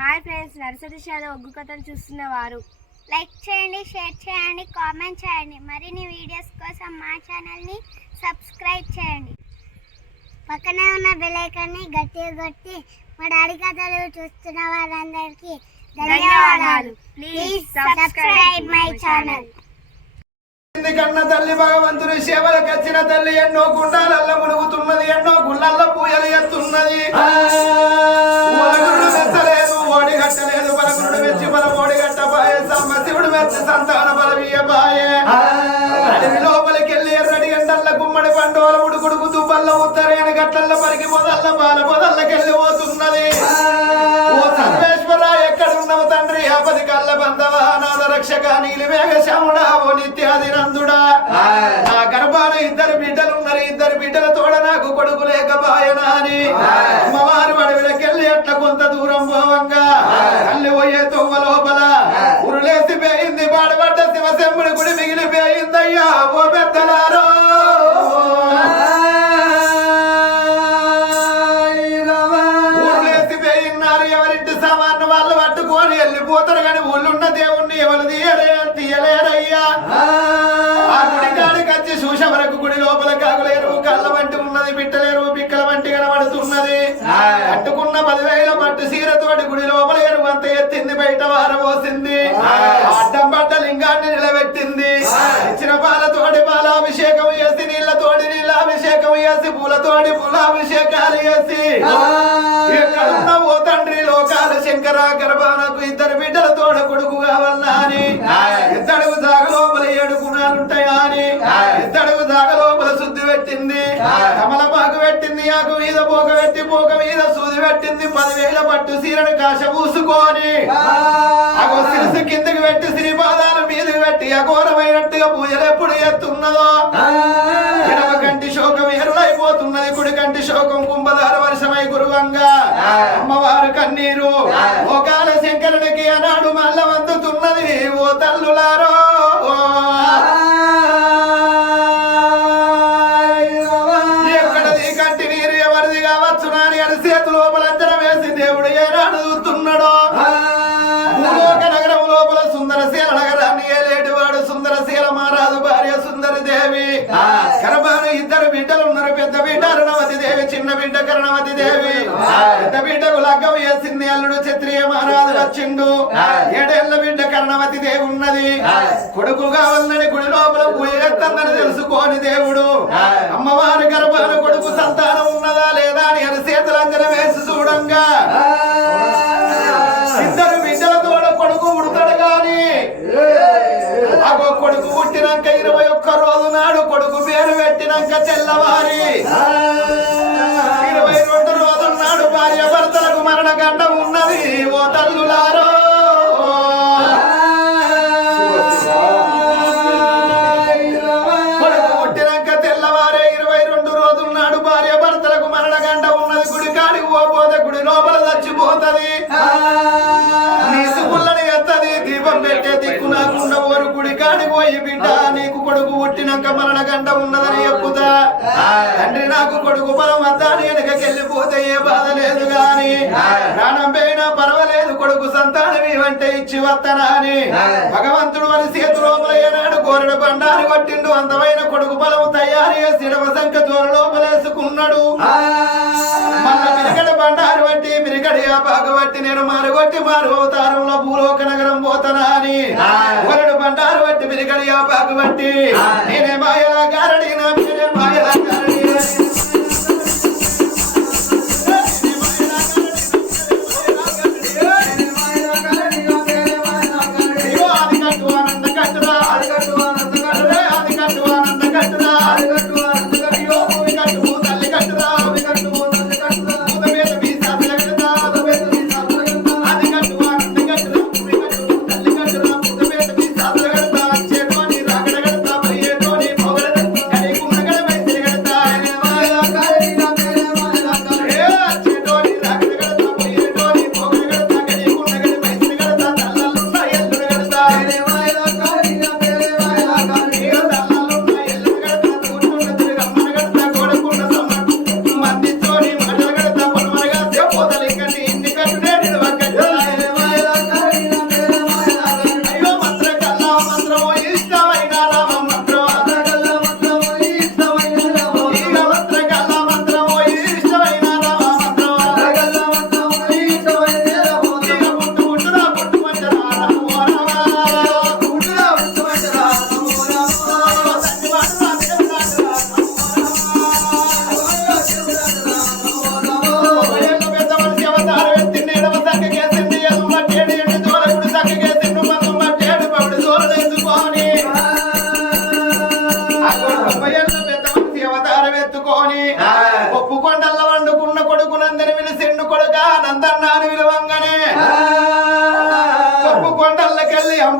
Hi friends, nursery shallow ఒగ్గు కథలు చూస్తున్నవారు like చేయండి, share చేయండి, కామెంట్ చేయండి. మరిన్ని వీడియోస్ కోసం మా ఛానల్ని సబ్స్క్రైబ్ చేయండి. పక్కనే ఉన్న బెల్ ఐకాన్ని గట్టిగా కొట్టి మా డాడీ కథలు చూస్తున్న వారందరికీ ధన్యవాదాలు. Please subscribe my channel. కన్న తల్లి భగవంతుని సేవలకు వచ్చిన తల్లి ఎన్నో గుండాలల్ల మునుగుతున్నది, ఎన్నో గుళ్ళల్లో పూజలు ఎత్తున్నది. మెచ్చలేదు, ఓడి కట్టలేదు, పలకుడు మెచ్చి మన ఓడి కట్టబాయే, శివుడు మెచ్చి సంతాన బలవీయబాయే. అడవి లోపలికి వెళ్ళి ఎర్రటి గంటల్ల గుమ్మడి పండుగల ఉడుకుడుకు దుబ్బల్ల ఉత్తరేని గట్లల్ల పరికి పొదల్ల బాల పొదల్లకెళ్ళి పోతున్నది. ఓ సర్వేశ్వర, ఎక్కడున్నావు తండ్రి? ఆపది కళ్ళ బంధవా, నాద రక్షక, నీలి వేగ శ్యాముడా, ఓ నిత్యాది నందుడా. నా గర్భాన ఇద్దరు బిడ్డలున్నారు, ఇద్దరు బిడ్డల తోడ నాకు కొడుకు లేకపాయనా అని అమ్మవారు అడవిలకెళ్ళి అట్లా కొంత దూరం పోవంగా తల్లి పోయే తొవ్వ లోపల ఉరులేసి పోయింది. పాడబడ్డ శివశంభుడి గుడి మిగిలిపోయిందయ్యా. ఓ పెద్దలారో, ఊరులేసి పోయిన్నారు. ఎవరింటి సామాన్లు వాళ్ళు పట్టుకొని వెళ్ళిపోతారు, కానీ ఊళ్ళున్న దేవుణ్ణి ఎవరు తీయలేరయ్యా. ఆ గుడి కాడికి వచ్చి చూసే వరకు గుడి లోపల కాగులేరు, కళ్ళ వంటి ఉన్నది, బిట్టలేరు, పిక్కల వంటి కనబడుతున్నది. కట్టుకున్న 10,000 పట్టు సీరతోటి గుడి లోపల ఎరువు అంత ఎత్తింది, బయట వారబోసింది. అడ్డం పడ్డ లింగాన్ని నిలబెట్టింది. ఇచ్చిన పాలతోటి పాలాభిషేకం చేసి, నీళ్లతోటి నీళ్ళాభిషేకం చేసి, పూలతోటి పూలాభిషేకాలు చేసి, ఎక్కడున్న ఓ తండ్రి లోకాల శంకర గర్భానకు ఇద్దరు బిడ్డల తోడ కొడుకు కావాలన్నా అని, ఇద్దడుగు దాగ లోపల 7 గుణాలుంటాయా అని, ఇద్దడుగు దాగ లోపల శుద్ధి పెట్టింది, కమలపాకు పెట్టింది, ఆకు మీద పోక పెట్టి, పోక మీద సూది పెట్టింది. 10,000 పట్టు సీరను కాశ పూసుకొని అగో శిరసు కిందకి పెట్టి, శ్రీపాదాల మీదకి పెట్టి అఘోరమైనట్టుగా పూజలు ఎప్పుడు ఎత్తున్నదో ఎడమ కంటి శోకం ఎరులైపోతున్నది, కుడి కంటి శోకం కుంభధార వర్షమై గురువంగా అమ్మవారు కన్నీరు లోకాల శంకరునికి అనాడు మల్ల వందుతున్నది. ఓ తల్లులారో, ఎక్కడది కంటి నీరు ఎవరిది కావచ్చు నాని అని చేతు లోపల అంచన వేసి దేవుడు ఏనాడు చూస్తున్నాడో. భూలోక నగరం లోపల సుందరశీల నగరాన్ని ఏలేటివాడు సుందరశీల మహారాజు భార్య సుందరి దేవి. గర్భాన ఇద్దరు బిడ్డలు ఉన్నారు. పెద్ద బిడ్డ అరుణవతి దేవి, చిన్న బిడ్డ కరుణవతి దేవి. పెద్ద బిడ్డకు లగ్గం వేసింది, అల్లుడు క్షత్రియ మహారాజు వచ్చిండు. 7 ఏళ్ల బిడ్డ కరుణవతి దేవి ఉన్నది. కొడుకు కావాలని గుడి లోపల పూజ చేస్తానని తెలుసుకోని దేవుడు అమ్మవారి గర్భాన కొడుకు సంతానం ఉన్నదా లేదా అని చేతులు అంజన వేసి చూడంగా ఇద్దరు బిడ్డలతో కొడుకు పుడతాడు. గాని అగో కొడుకు పుట్టినాక 21 రోజు నాడు కొడుకు పేరు పెట్టినాక తెల్లవారి 22 రోజుల నాడు భార్య భర్తలకు మరణ గండం ఉన్నది. ఓ తల్లులారో, కొడుకు పుట్టినాక తెల్లవారే 22 రోజుల నాడు భార్య భర్తలకు మరణ గంట ఉన్నది. గుడి కాడికి పోతే గుడి లోపల చచ్చిపోతది. దీపం పెట్టే దిక్కు నాకుండా ఓరు గుడి కాడికి పోయి, బిడ్డ నీకు కొడుకు పుట్టినాక మరణ గంట ఉన్నదని చెప్పుతా. తండ్రి నాకు కొడుకు పొలం వద్ద వెనకకెళ్ళిపోతే ఏ బాధ లేదు గాని, ప్రాణం పోయినా పర్వాలేదు, కొడుకు సంతానమి అంటే ఇచ్చి వస్తానా అని భగవంతుడు అని చేతు లోపల ఏనాడు కోరడు బండారు కొట్టిండు. అందమైన కొడుకు పొలం తయారు చేసి ఇడవ సంఖ్య దూర లోపలేసుకున్నాడు. మళ్ళా మిరిగడ బండారు బట్టి మిరిగడి ఆపాకు బట్టి నేను మారుగొట్టి మారు అవతారంలో భూలోక నగరం పోతానా అని వరడు బండారు బట్టి మిరిగడి ఆపాకు బట్టి నేనే మాయలా గారడి, నా మీరే మాయలా గారడి.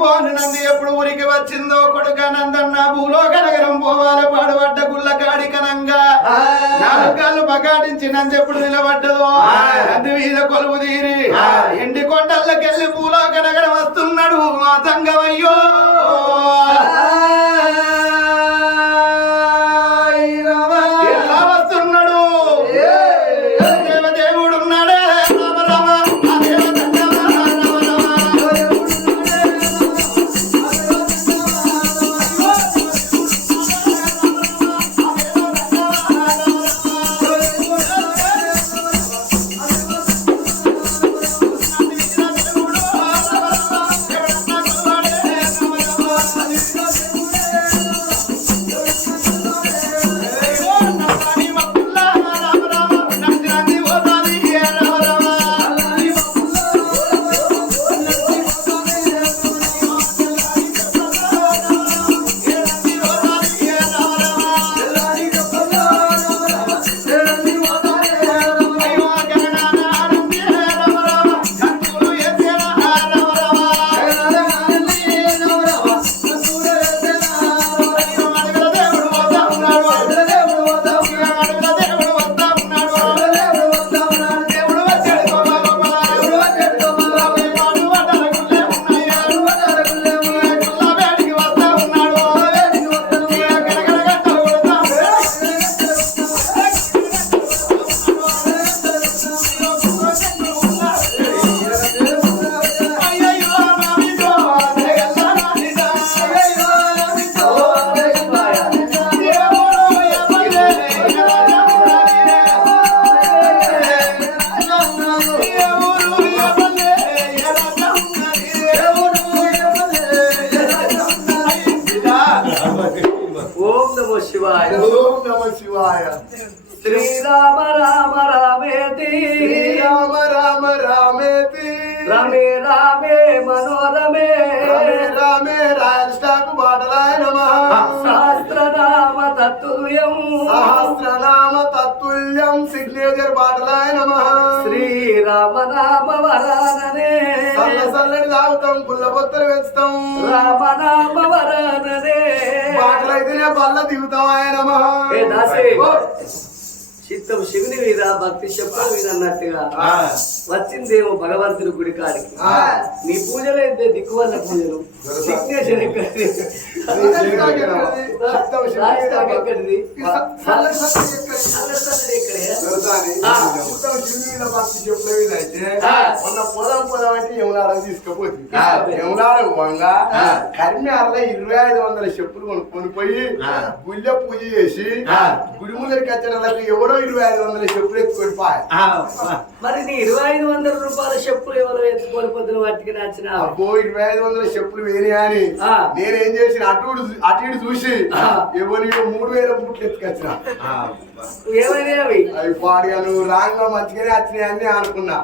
పోను నంది ఎప్పుడు ఊరికి వచ్చిందో కొడుక నందన్న భూలోక నగరం పోవాలి పాడుబడ్డ గుళ్ళ కాడికనంగా నాలుగు కాళ్ళు పగాటించి నంది ఎప్పుడు నిలబడ్డదో నంది మీద కొలువు తీరి ఎండి కొండల్లోకెళ్ళి భూలోక నగరం వస్తున్నాడు మా తంగమయ్యో ఎలా వస్తున్నాడు దేవదేవుడు ఉన్నాడే రామ రామ ఆ దేవతంగమ రామ రామ శ్రీరామ రామ రామేతి శ్రీరామ రామ రామేతి రమే రామే మనోరమే రామే రాష్ట్రకు బాటలాయ నమః సహస్రనామ తత్తుల్యం సహస్రనామ తత్తుల్యం సిగ్నేచర్ బాటలాయ నమః శ్రీరామ నామ వరాననే సల్లడి తాగుతాం పుల్లబొత్తలు వేస్తాం రామ నామ వరాననే బాటలైతేనే బల్ల దిగుతాం ఆయన నమః ఏ దాసి చిత్తం శివుని మీద భక్తి చెప్పల మీద అన్నట్టుగా వచ్చిందేమో భగవంతుడి గుడి కాడికి నీ పూజలు అయితే దిక్కువల్ల పూజలు సిగ్నేచర్ ఎక్కడిది ఎక్కడిది కర్మ్యార్లో 2500 చెప్పులు కొనుక్కొని పోయి గుళ్ళ పూజ చేసి గుడి ముందరికి వచ్చేటప్పుడు ఎవరో 2500 చెప్పులు ఎత్తుకొని పోయి మరి నీ 2500 రూపాయల చెప్పులు ఎవరో ఎత్తుకొని పొద్దున వాటికి నచ్చిన అబ్బో 2500 చెప్పులు వేరే అని నేనేం చేసిన అటు ఇటు చూసి ఎవరి 3000 బూట్లు ఎత్తుకొచ్చిన ఏమైనా అవి పాడియాను రాంగా మంచిగానే వచ్చినాయి అని అనుకున్నా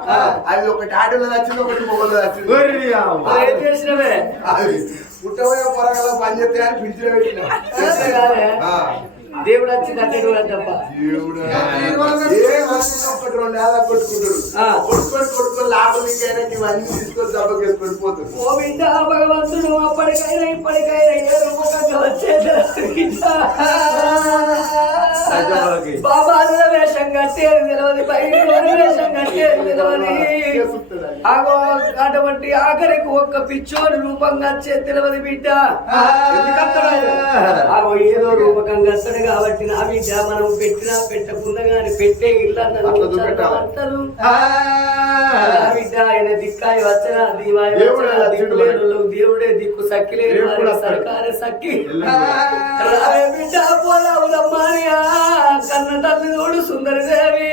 అవి ఒకటి ఆటోలో వచ్చింది ఒకటి మొగల్లో వచ్చింది ఏం చేసినవే అది పుట్టబోయే పొరగల పని చెప్తే అని పిలిచిన పెట్టిన దేవుడు వచ్చి కట్టడు అని తప్ప దేవుడు ఒకటి 2 ఏళ్ళ కొట్టుకుంటాడు కొట్టుకొని లాభం ఇంకైనా ఇవన్నీ తీసుకొని దెబ్బకేసుకొని పోతుంది ఓ బిడ్డ భగవంతుడు అప్పటికైనా ఇప్పటికైనా ఏ రూపకంగా వచ్చేది బాబాల వేషం కట్టేది తెలియదు బయట వేషం కట్టేది తెలియదు అగో అటువంటి ఆఖరికి ఒక్క పిచ్చోని రూపంగా వచ్చేది తెలియదు బిడ్డ అగో ఏదో రూపకంగా వస్తాడు కాబట్టి నా బిడ్డ మనం పెట్టినా పెట్టకుండా గాని పెట్టే ఇల్లు అంటారు బిడ్డ ఆయన దిక్కాయ వచ్చిన దేవుడే దిక్కు సక్కిలేరు సర్కారే సక్కి బిడ్డ పోదావులమ్మారియా కన్న తల్లి నోడు సుందరదేవి